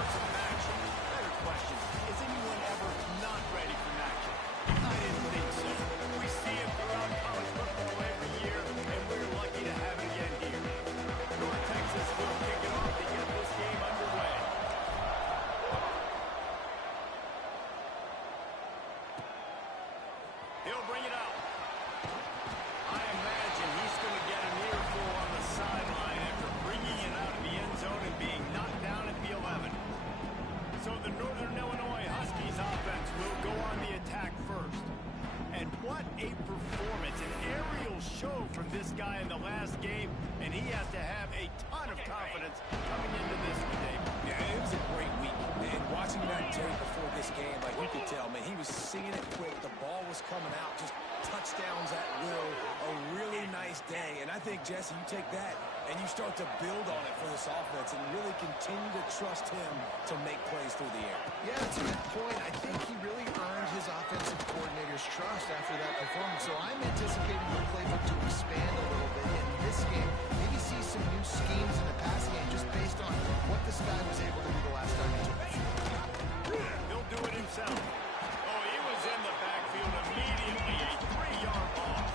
for some action. Better question, is anyone ever not ready for action? I didn't think so. We see it throughout college football every year, and we're lucky to have it again here. North Texas will kick it off to get this game underway. He'll bring it out. I imagine he's going to get an earful on the sideline after bringing it out of the end zone and being knocked down at the 11. So the Northern Illinois Huskies offense will go on the attack first. And what a performance, an aerial show from this guy in the last game, and he has to have a ton of confidence coming into this one, Dave. Yeah, it was a great week, and watching that tape before this game, like you could tell, man, he was seeing it quick. The ball was coming out, just touchdowns at will. A really nice day, and I think, Jesse, you take that and you start to build on it for this offense and really continue to trust him to make plays through the air. Yeah, that's a good point. I think he really earned his offensive coordinator's trust after that performance. So I'm anticipating the playbook to expand a little bit in this game. Maybe see some new schemes in the passing game just based on what this guy was able to do the last time he took it. He'll do it himself. Oh, he was in the backfield immediately. A 3-yard loss.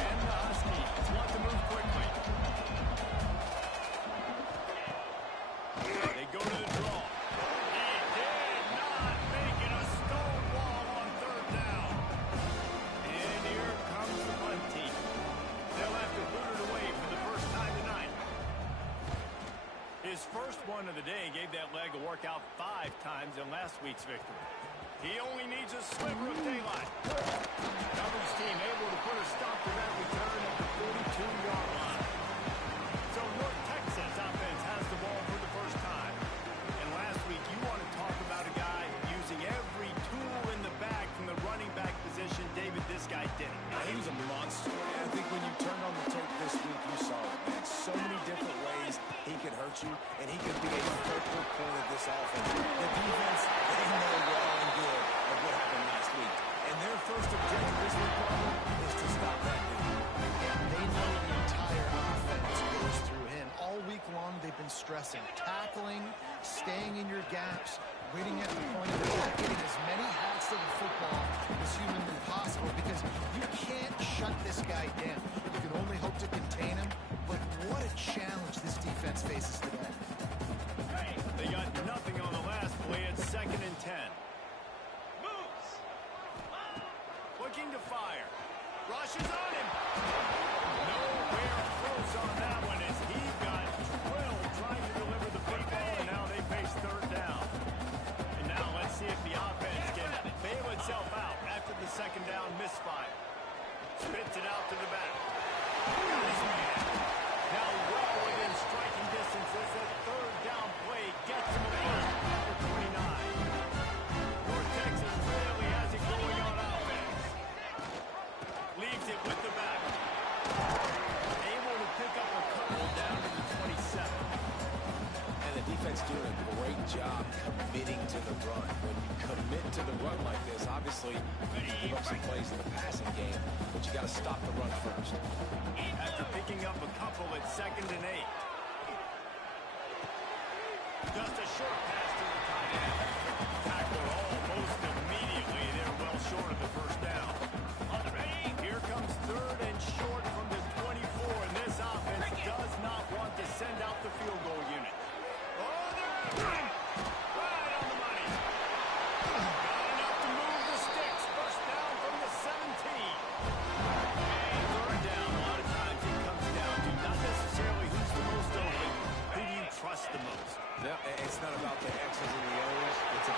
And the Huskies want to move quickly. They go to the draw. He did not make it a stone wall on third down. And here comes the punt team. They'll have to boot it away for the first time tonight. His first one of the day gave that leg a workout 5 times in last week's victory. He only needs a sliver of daylight. Coverage team able to put a stop to that return at the 42-yard line. So North Texas offense has the ball for the first time. And last week, you want to talk about a guy using every tool in the bag from the running back position. David, this guy did it. He was a monster. And I think when you turned on the tape this week, you saw it, man. So many different ways he could hurt you, and he could be a focal point of this offense. The defense, they know well and good of what happened last week. And their first objective this week, Carter, is to stop that dude. And they know the entire offense goes through him. All week long, they've been stressing, tackling, staying in your gaps, waiting at the point of attack, getting as many hats to the football as humanly possible, because you can't shut this guy down. You can only hope to contain him, but what a challenge this defense faces today. They got nothing on the last play. It's 2nd and 10. Looking to fire. Rushes on him. Nowhere close on that one as he got drilled trying to deliver the football, and now they face third down. And now let's see if the offense can bail itself out after the 2nd down misfire. Spits it out to the back. Got his man. Now well within striking distance as that 3rd down play gets him a first for 29. North Texas really has it going on offense. Leaves it with the back. Able to pick up a couple down to the 27. And the defense doing a great job committing to the run. When you commit to the run like this, obviously you can give up some plays in the passing game, but you got to stop the run first. After picking up a couple at 2nd and 8. Just a short pass to the tight end. Tackled almost immediately. They're well short of the first down. Here comes 3rd and short from the 24, and this offense does not want to send out the field goal unit. Oh, they're in! Right on the money. Not enough to move the sticks. First down from the 17. And 3rd down, a lot of times it comes down to not necessarily who's the most open, who do you trust the most? No, it's not about the X's and the O's. It's a...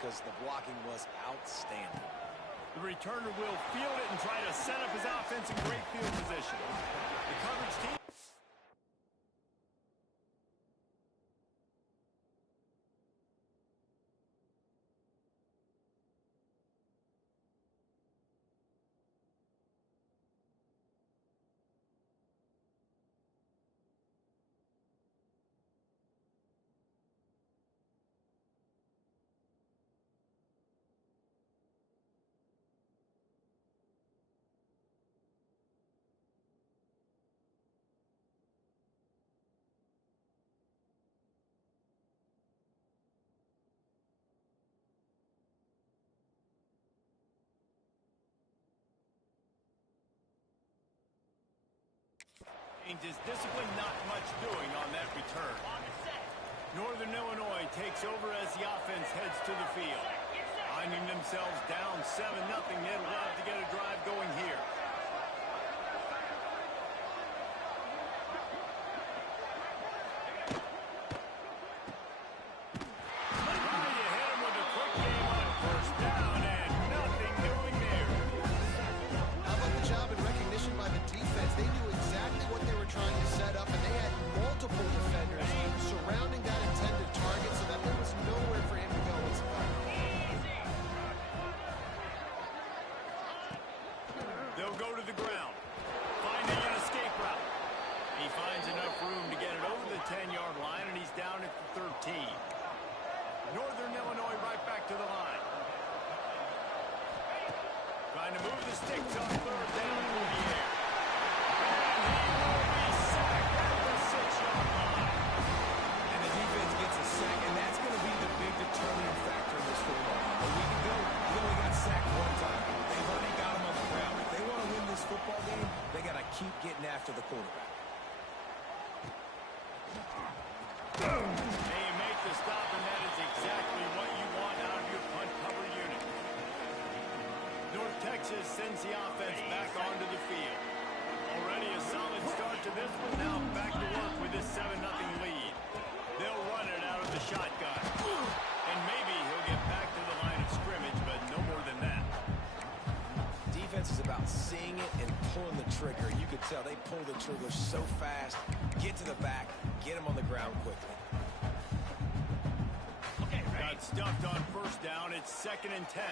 because the blocking was outstanding. The returner will field it and try to set up his offense in great field position. The coverage team. His discipline, not much doing on that return. Northern Illinois takes over as the offense heads to the field. Finding themselves down 7-0, they'd love to get a drive going here. Northern Illinois right back to the line. Trying to move the sticks on third down through the air. And he will be sacked at the 6-yard line. And the defense gets a sack, and that's going to be the big determining factor in this football. A week ago, he only got sacked one time. They've already got him on the ground. If they want to win this football game, they got to keep getting after the quarterback. They make the stop, and that is exactly what you want out of your punt cover unit. North Texas sends the offense back onto the field. Already a solid start to this one. Now back to work with this 7-0 lead. They'll run it out of the shotgun. And maybe he'll get back to the line of scrimmage, but no more than that. Defense is about seeing it and pulling the trigger. You could tell they pull the trigger so fast, get to the back, get him on the ground quickly. Got stuffed on first down. It's 2nd and 10.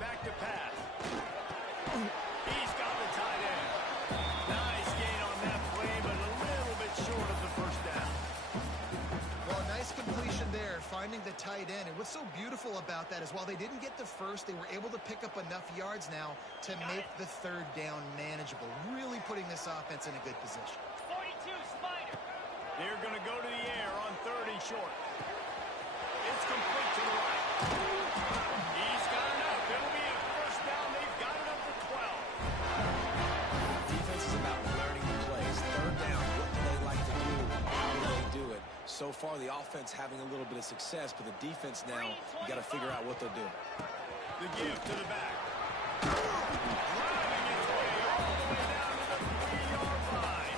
Back to pass. He's got the tight end. Nice gain on that play, but a little bit short of the first down. Well, nice completion there, finding the tight end. And what's so beautiful about that is while they didn't get the first, they were able to pick up enough yards now to make the third down manageable. Really putting this offense in a good position. 42, Spider. They're going to go to the air on 3rd and short. It's complete to the right. He's got enough. It'll be a first down. They've got it up to 12. Defense is about learning the plays. 3rd down, what do they like to do? How do they do it? So far, the offense having a little bit of success, but the defense now, you got to figure out what they'll do. The give to the back. Driving his way all the way down to the 3-yard line.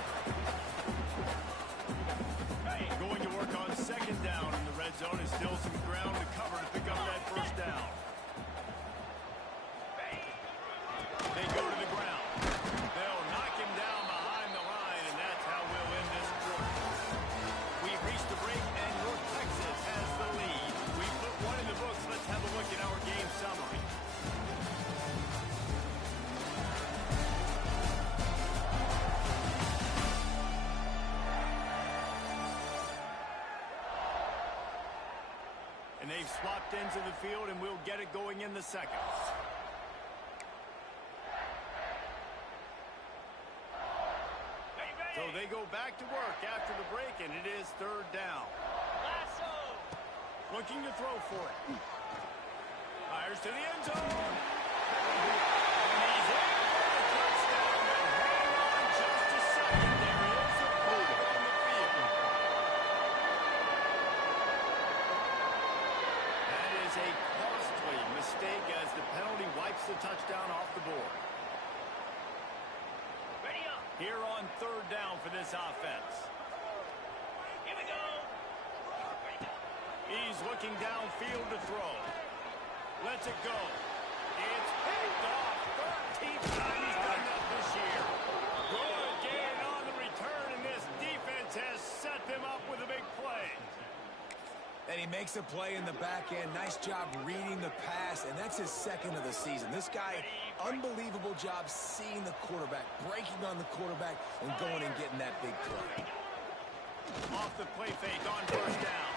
Going to work on 2nd down in the red zone. Is still some ground to cover to pick up that first down. They go to the ground. They'll knock him down behind the line, and that's how we'll end this quarter. We've reached the break, and North Texas has the lead. We put one in the books. Let's have a look at our game summary. And they've swapped ends of the field, and we'll get it going in the second. So they go back to work after the break, and it is 3rd down. Lasso. Looking to throw for it. Fires to the end zone. And he's in for the touchdown. And hang on just a second. There is a flag on the field. That is a costly mistake as the penalty wipes the touchdown off the board. Ready up. Here on 3rd down for this offense. Here we go. He's looking downfield to throw. Lets it go. It's picked off. 13th time he's done that this year. Good gain on the return, and this defense has set them up with a big play. And he makes a play in the back end. Nice job reading the pass, and that's his 2nd of the season. This guy, unbelievable job seeing the quarterback, breaking on the quarterback, and going and getting that big play. Off the play fake on first down.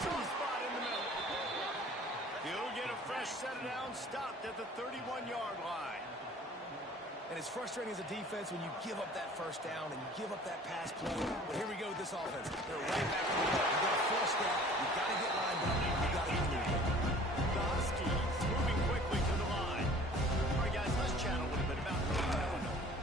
Soft spot in the middle. He'll get a fresh set of downs, stopped at the 31-yard line. And it's frustrating as a defense when you give up that first down and you give up that pass play. But here we go with this offense. They're right back on the ball. You got to force that. You got to get lined up. You got to get moving. The Huskies moving quickly to the line. All right, guys, let's chat a little bit about Northern Illinois.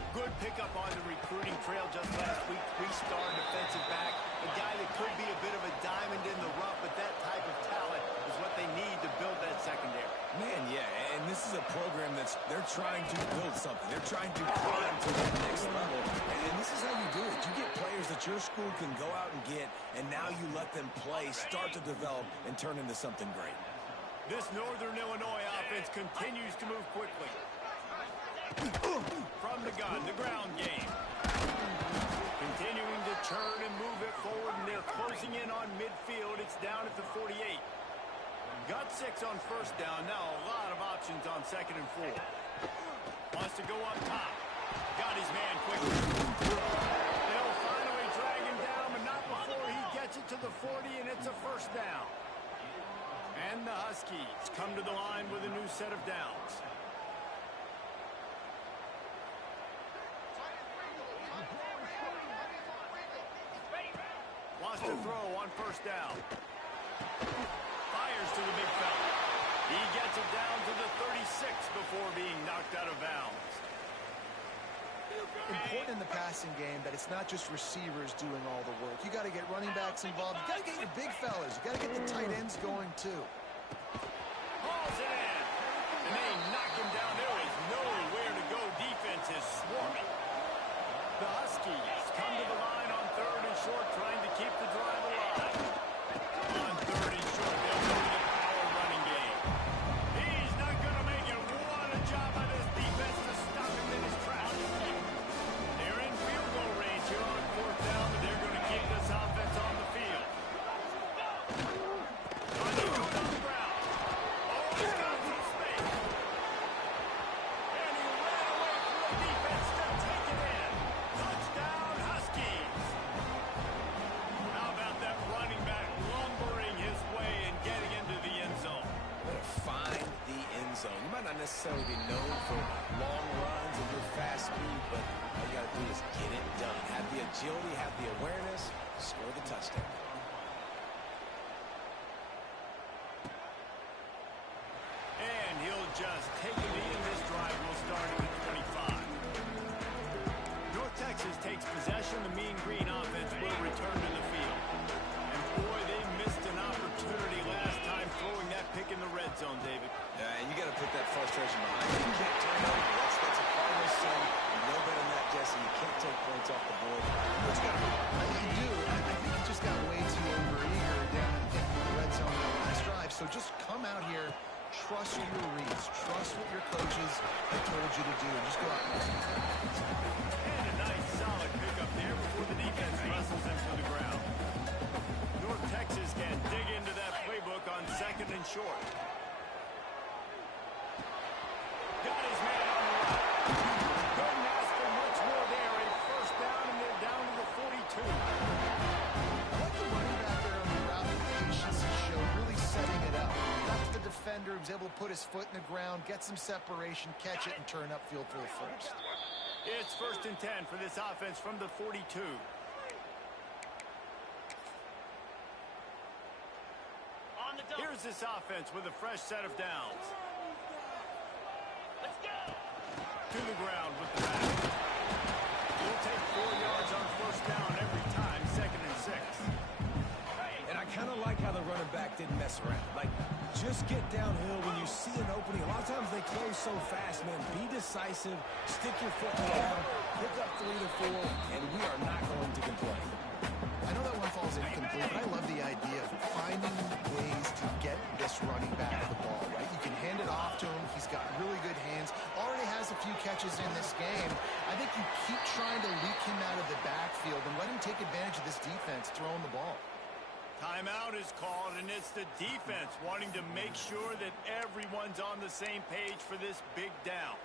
trying to build something. They're trying to climb to that next level. And this is how you do it. You get players that your school can go out and get, and now you let them play, start to develop, and turn into something great. This Northern Illinois offense continues to move quickly. From the gun, the ground game. Continuing to churn and move it forward, and they're closing in on midfield. It's down at the 48. Got 6 on first down. Now a lot of options on 2nd and 4. Wants to go up top. Got his man quickly. They'll finally drag him down, but not before he gets it to the 40, and it's a first down. And the Huskies come to the line with a new set of downs. Wants to throw on first down. Fires to the big fella. He gets it down to the 36 before being knocked out of bounds. Important in the passing game that it's not just receivers doing all the work. You got to get running backs involved. You got to get your big fellas. You got to get the tight ends going too. Hauls it in. And they knock him down. There is nowhere to go. Defense is swarming. The Huskies come to the line on 3rd and short, trying to keep the drive alive. On 3rd and short, they'll go to the power running game. He's not going to make it. What a job by this defense to stop him in his tracks. They're in field goal range here on 4th down, but they're going to keep this offense on the field. On the road on the ground. Oh, he's got some space. And he ran away from the defense to take it in. Touchdown, Huskies. How about that running back lumbering his way and getting into the end zone? Way to find the end zone. You might not necessarily be known for long runs and your fast speed, but all you got to do is get it done. Have the agility, have the awareness, score the touchdown. And he'll just take it in. This drive will start at the 25. North Texas takes possession. The Mean Green offense will return to the field. And boy, they missed an opportunity last time throwing that pick in the red zone, David. And you got to put that frustration behind you. You can't turn over. That's a Cardinals sin. You know better than that, Jesse. You can't take points off the board. You do. I think you just got way too overeager down in the red zone in the last drive. So just come out here, trust your reads, trust what your coaches have told you to do, and just go out and execute. And a nice solid pickup there before the defense wrestles him to the ground. North Texas can dig into that playbook on 2nd and short. Got his man on the right. Couldn't ask for much more there. A first down, and they're down to the 42. I like the running back there on the route, the patience he showed, really setting it up. Got to the defender, was able to put his foot in the ground, get some separation, catch it, and turn upfield for the first. It's 1st and 10 for this offense from the 42. On the double. Here's this offense with a fresh set of downs. Let's go. To the ground with the back. He'll take 4 yards on first down every time, 2nd and 6. And I kind of like how the running back didn't mess around. Like, just get downhill when you see an opening. A lot of times they close so fast, man. Be decisive, stick your foot in the ground, pick up 3 to 4, and we are not going to complain. I know that one falls incomplete, but I love the idea of finding ways to get this running back the ball, right? You can hand it off to him. He's got really good hands. Already has a few catches in this game. I think you keep trying to leak him out of the backfield and let him take advantage of this defense throwing the ball. Timeout is called, and it's the defense wanting to make sure that everyone's on the same page for this big down.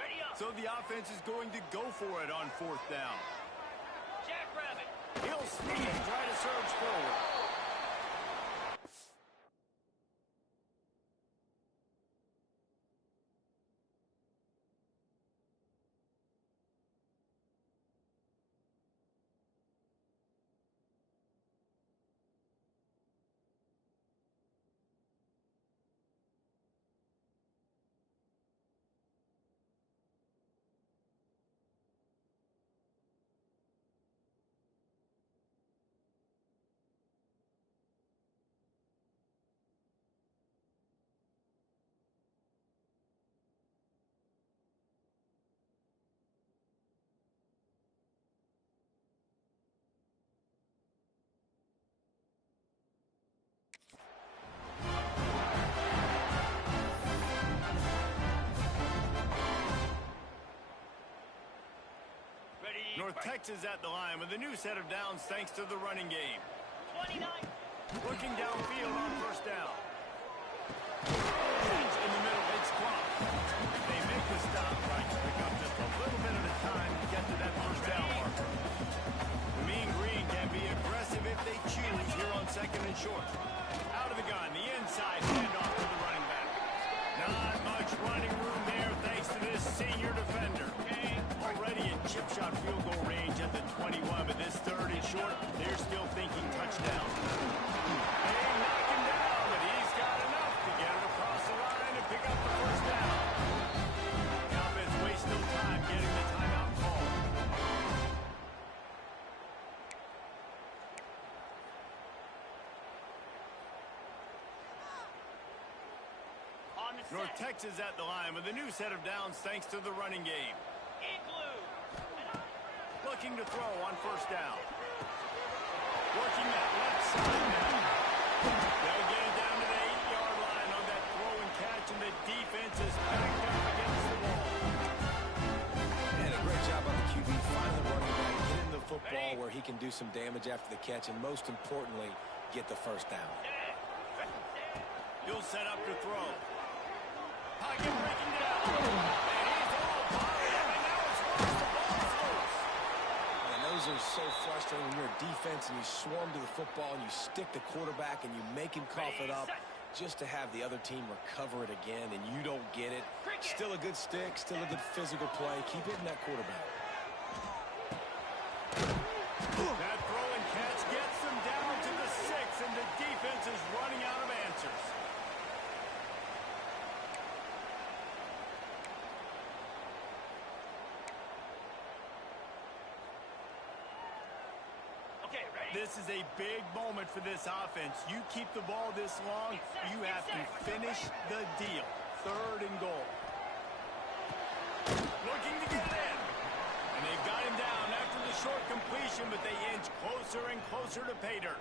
Ready up. So the offense is going to go for it on 4th down. Jackrabbit. He'll speed and try to surge forward. North Texas at the line with a new set of downs thanks to the running game. 29. Looking downfield on first down. Catch in the middle, it's clock. They make the stop, trying to pick up just a little bit at a time to get to that first down marker. The Mean Green can be aggressive if they choose here on second and short. Out of the gun, the inside handoff to the running back. Not much running room there thanks to this senior defender. Already in chip shot field goal range at the 21, but this third and short, they're still thinking touchdown. They knock him down, but he's got enough to get it across the line and pick up the first down. The offense wastes no time getting the timeout call. North Texas at the line with a new set of downs thanks to the running game. Looking to throw on first down. Working that left side now. They'll get it down to the 8-yard line on that throw and catch, and the defense is backed up against the wall. And a great job on the QB, finding the running back, getting the football where he can do some damage after the catch, and most importantly, get the first down. He'll set up to throw. Pocket breaking down. And he's all by him, and now it's lost. The ball's loose. And those are so frustrating when you're a defense and you swarm to the football and you stick the quarterback and you make him cough it up just to have the other team recover it again and you don't get it. Still a good stick, still a good physical play. Keep hitting that quarterback. That throw and catch gets them down to the 6, and the defense is running out of answers. This is a big moment for this offense. You keep the ball this long, you have to finish the deal. Third and goal. Looking to get it in. And they've got him down after the short completion, but they inch closer and closer to pay dirt.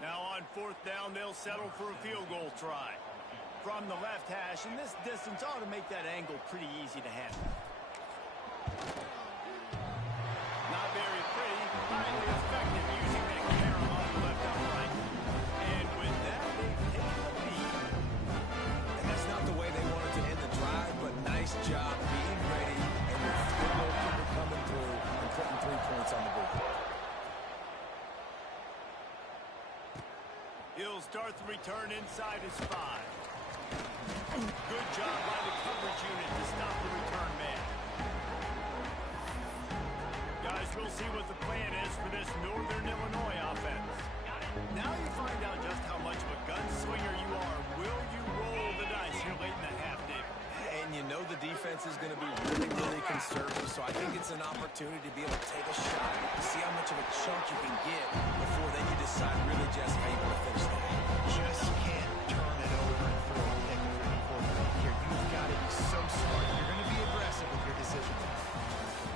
Now on fourth down, they'll settle for a field goal try. From the left hash, and this distance ought to make that angle pretty easy to handle. Not very pretty, highly effective using that carry on the left upright. And with that, they've taken the lead. And that's not the way they wanted to end the drive, but nice job being ready and with field goal kicker coming through and putting 3 points on the board. He'll start the return inside his 5. Good job by the coverage unit to stop the return man. Guys, we'll see what the plan is for this Northern Illinois offense. Now you find out just how much of a gunslinger you are. Will you roll the dice here late in the half, David? And you know the defense is going to be really, really conservative, so I think it's an opportunity to be able to take a shot, see how much of a chunk you can get before then you decide really just how you want to finish the game. Just can't turn it over and throw a pick for the quarterback here. You've got to be so smart. You're going to be aggressive with your decisions.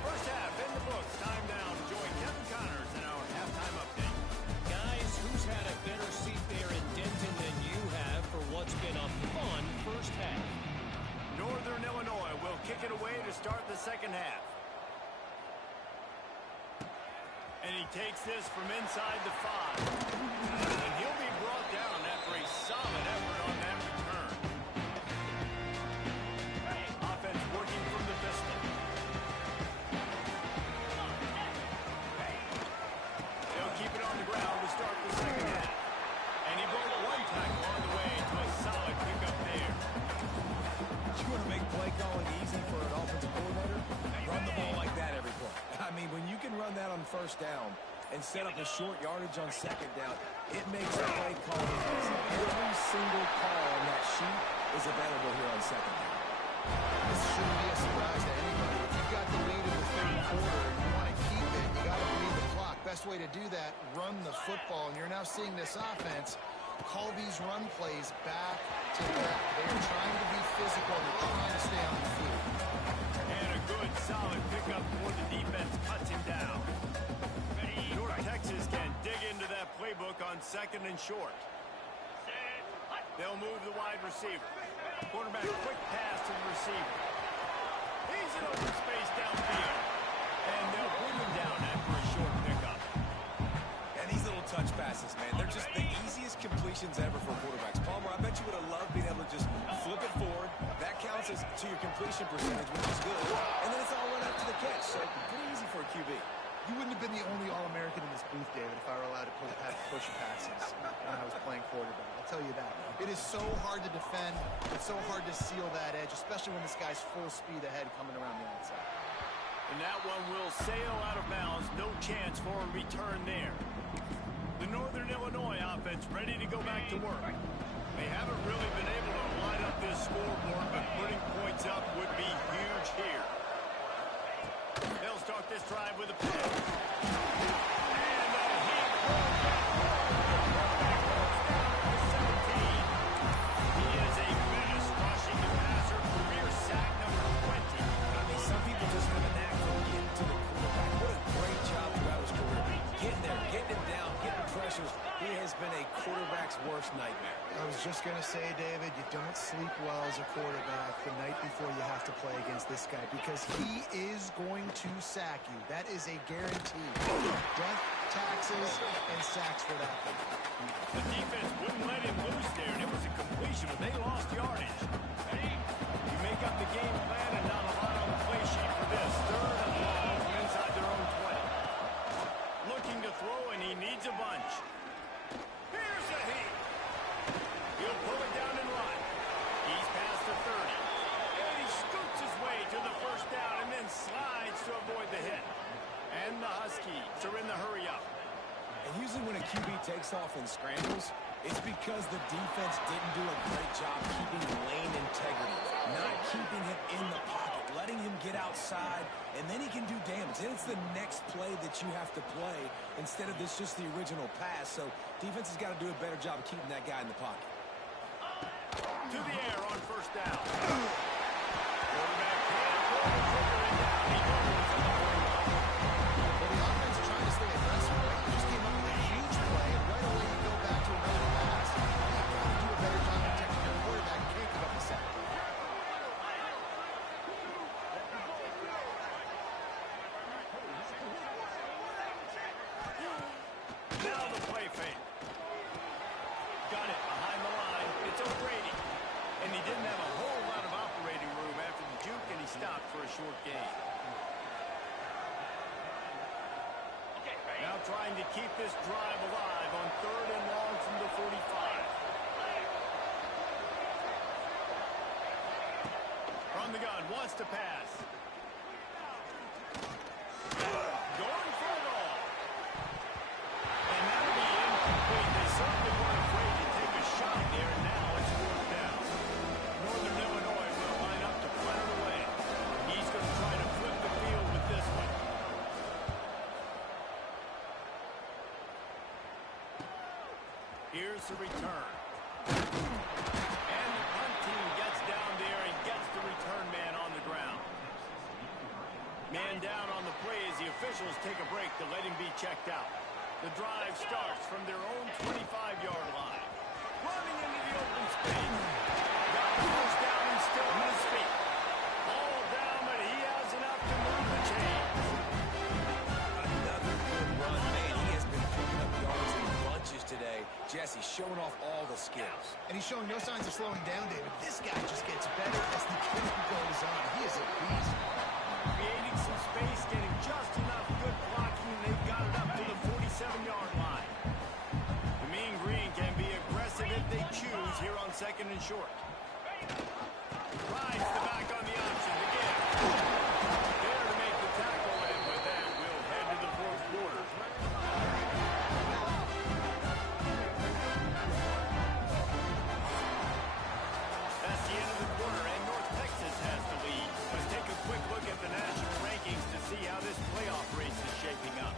First half in the books. Time now to join Kevin Connors in our halftime update. Guys, who's had a better seat there in Denton than you have for what's been a fun first half? Northern Illinois will kick it away to start the second half. And he takes this from inside the 5. And he'll be brought down after a solid effort on that return. Offense working from the pistol. They'll keep it on the ground to start the second half. And he broke one tackle on the way to a solid pickup there. You want to make play calling easy for an offensive coordinator? Run the ball like that every play. I mean, when you can run that on first down and set up a short yardage on second down, it makes play calling easy. Every single call on that sheet is available here on second down. This shouldn't be a surprise to anybody. If you've got the lead in the third quarter and you want to keep it, you got to beat the clock. Best way to do that, run the football. And you're now seeing this offense call these run plays back to back. They're trying to be physical. They're trying to stay on the field. And a good, solid pickup for the defense. Cuts him down. North Texas can dig into that playbook on second and short. They'll move the wide receiver. Quarterback quick pass to the receiver. He's Finds an open space downfield. And they'll bring him down after a short pickup. And these little touch passes, man, they're just the easiest completions ever for quarterbacks. Palmer, I bet you would have loved being able to just flip it forward. That counts as to your completion percentage, which is good. And then it's all run after the catch, so pretty easy for a QB. You wouldn't have been the only All-American in this booth, David, if I were allowed to push passes when I was playing quarterback. I'll tell you that. It is so hard to defend. It's so hard to seal that edge, especially when this guy's full speed ahead coming around the outside. And that one will sail out of bounds. No chance for a return there. The Northern Illinois offense ready to go back to work. They haven't really been able to line up this scoreboard, but putting points up would be huge here. They'll start this drive with a play. And he broke back down at the 17. He is a menace rushing the passer. Career sack number 20. I mean, some people just have a knack for getting to the quarterback. What a great job throughout his career. Getting there, getting him down, getting pressures. He has been a quarterback's worst nightmare. I was just going to say, David, you don't sleep well as a quarterback the night before you have to play against this guy because he is going to sack you. That is a guarantee. Death, taxes, and sacks for that guy. The defense wouldn't let him loose there, and it was a completion, but they lost yardage. You make up the game plan and not a lot on the play sheet for this. Third and long from inside their own 20. Looking to throw, and he needs a bunch. Here's a heat. He'll pull it down and run. He's past the 30. And he scoots his way to the first down and then slides to avoid the hit. And the Huskies are in the hurry-up. And usually when a QB takes off and scrambles, it's because the defense didn't do a great job keeping lane integrity, not keeping him in the pocket, letting him get outside, and then he can do damage. Then it's the next play that you have to play instead of this just the original pass. So defense has got to do a better job of keeping that guy in the pocket. To the air on first down. Quarterback can't pull the trigger and down he goes. Well, the offense trying to stay aggressive, right? You just came up with a huge play, and right away you go back to another pass. You've got to do a better job protecting your quarterback. You can't give up a sack. Now the play fake. Got it behind the line. It's O'Grady. And he didn't have a whole lot of operating room after the juke, and he stopped for a short gain. Now trying to keep this drive alive on third and long from the 45. From the gun, wants to pass. Going for it all. And that'll be incomplete. They certainly weren't afraid to take a shot there, and now it's fourth down. Northern Illinois will line up to punt it away. He's going to try to flip the field with this one. Here's the return. And the punt team gets down there and gets the return man on the ground. Man down on the play as the officials take a break to let him be checked out. The drive starts from their own 25-yard line. Running into the open space. Got the first down and still on his feet. All down, but he has enough to move the chains. Another good run made. He has been picking up yards in bunches today. Jesse showing off all the skills. And he's showing no signs of slowing down, David. This guy just gets better as the game goes on. He is a beast. Creating some space, getting just enough good blocking, and they've got it up to the 47-yard line. The Mean Green can be aggressive if they choose here on second and short. Rides the back on the option again. There to make the tackle, and with that, we'll head to the fourth quarter. That's the end of the quarter, and North Texas has the lead. Let's take a quick look at the national rankings to see how this playoff race is shaping up.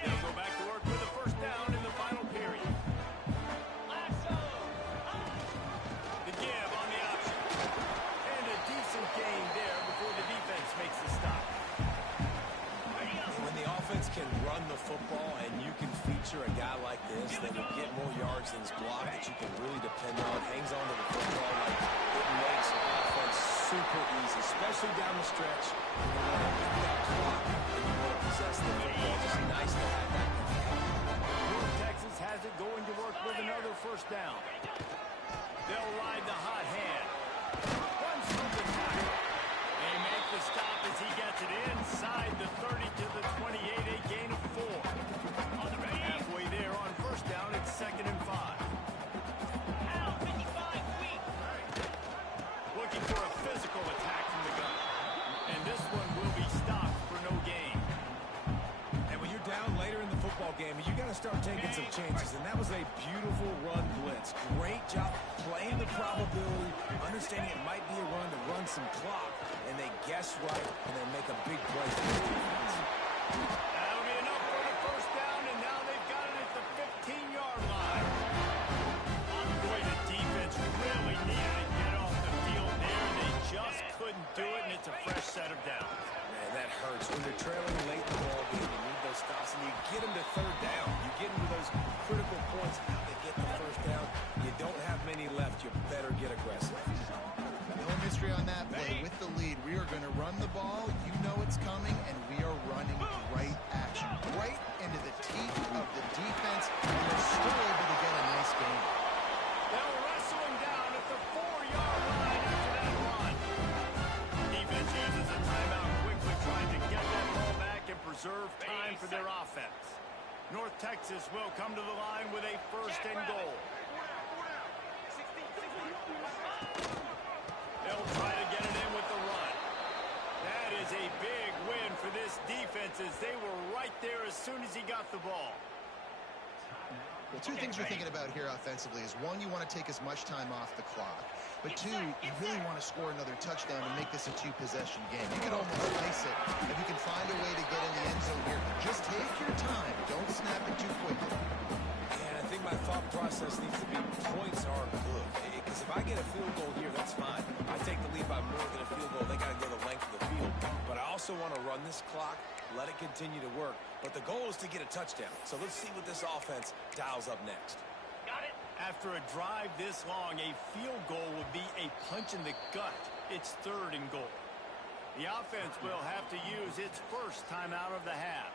They'll go back to work with a first down in the final period. picture a guy like this that will get more yards than his block that you can really depend on, hangs on to the football like it makes offense super easy, especially down the stretch. You want to beat that clock and you want to possess the football. Just nice to have that. North Texas has it going to work with another first down. They'll ride the hot hand. Runs through the tackle. They make the stop as he gets it inside the 30 to the 28, a gain of 4. On the ready. Halfway there on first down, it's 2nd and 5. Al, 55 weak. Looking for a physical attack from the gun. And this one will be stopped for no gain. And when you're down later in the football game, you got to start taking some chances. And that was a beautiful run blitz. Great job playing the probability, understanding it might be a run to run some clock, and they guess right, and they make a big play for the defense. That'll be enough for the first down, and now they've got it at the 15-yard line. Boy, the defense really needed to get off the field there, and they just couldn't do it, and it's a fresh set of downs. Man, that hurts. When you're trailing late in the ball game, you need those stops, and you get them to third down. You get into those critical points, how they get the first down. You don't have many left. You better get aggressive. No mystery on that play. With the lead, we are going to run the ball. You know it's coming, and we are running right action. Right into the teeth of the defense, and they're still able to get a nice gain. They'll wrestle him down at the 4-yard line after that run. Defense uses a timeout quickly, trying to get that ball back and preserve time for their offense. North Texas will come to the line with a 1st and goal. They'll try to get it in with the run. That is a big win for this defense as they were right there as soon as he got the ball. Well, two things you're thinking about here offensively is, one, you want to take as much time off the clock. But two, you really want to score another touchdown and make this a 2-possession game. You could almost ice it if you can find a way to get in the end zone here. Just take your time. Don't snap it too quickly. And I think my thought process needs to be points are good. Because if I get a field goal here, that's fine. I take the lead by more than a field goal. They got to go the length of the field. But I also want to run this clock, let it continue to work. But the goal is to get a touchdown. So let's see what this offense dials up next. Got it. After a drive this long, a field goal would be a punch in the gut. It's 3rd and goal. The offense will have to use its first timeout of the half.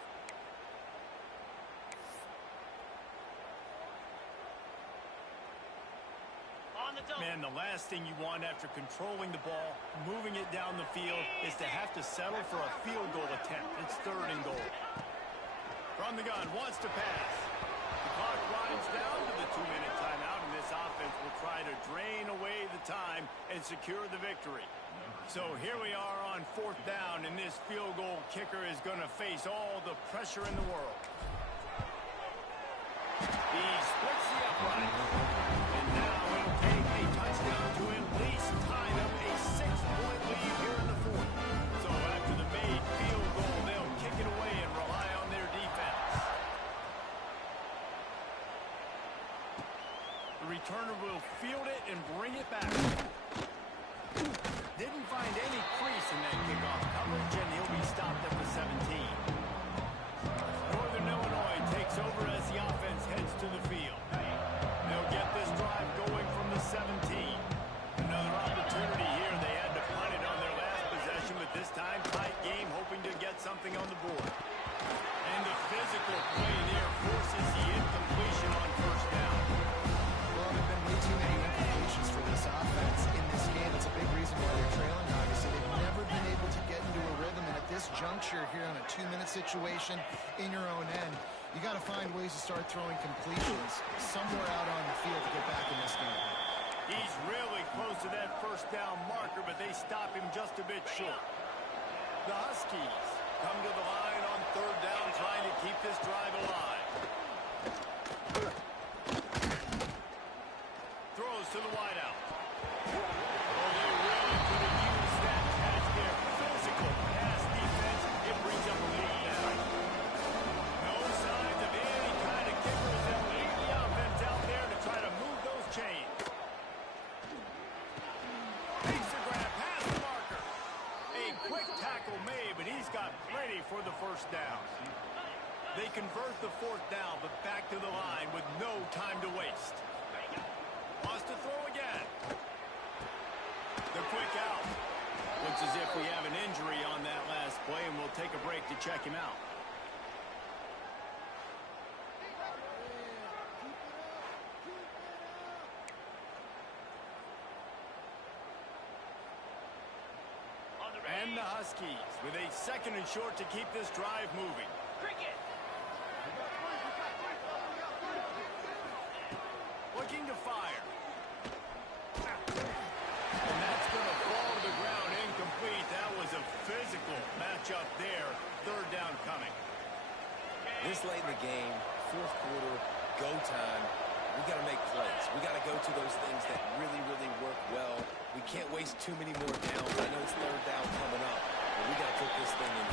On the double. Man, the last thing you want after controlling the ball, moving it down the field, is to have to settle for a field goal attempt. It's 3rd and goal. From the gun, wants to pass. The clock winds down to the 2-minute timeout, and this offense will try to drain away the time and secure the victory. So here we are on 4th down, and this field goal kicker is going to face all the pressure in the world. He splits the upright. And now it'll take a touchdown to at least tie up a 6-point lead here in the 4th. So after the made field goal, they'll kick it away and rely on their defense. The returner will field it and bring it back. Didn't find any crease in that kickoff coverage, and he'll be stopped at the 17. Northern Illinois takes over as the offense heads to the field. They'll get this drive going from the 17. Another opportunity here. They had to punt it on their last possession, but this time tight game, hoping to get something on the board. And the physical play there forces the incompletion on first down. Well, there have been way too many incompletions for this offense in this game. It's a big reason why they're trailing, obviously. They've never been able to get into a rhythm, and at this juncture here on a 2-minute situation in your own end, you got to find ways to start throwing completions somewhere out on the field to get back in this game. He's really close to that first down marker, but they stop him just a bit short. The Huskies come to the line on 3rd down, trying to keep this drive alive. Throws to the wideout. Oh, they really could have used that catch there. Physical pass defense. It brings up a lead now. No signs of any kind of kickers. They'll lead the offense out there to try to move those chains. Makes the grab past the marker. A quick tackle made, but he's got plenty for the first down. They convert the fourth down, but back to the line with no time to waste. Wants to throw again. The quick out. Looks as if we have an injury on that last play, and we'll take a break to check him out. And the Huskies with a 2nd and short to keep this drive moving. Cricket. Looking to fire. And that's going to fall to the ground incomplete. That was a physical matchup there. 3rd down coming. This late in the game, 4th quarter, go time. We got to make plays. We got to go to those things that really, really work well. We can't waste too many more downs. I know it's 3rd down coming up, but we got to put this thing in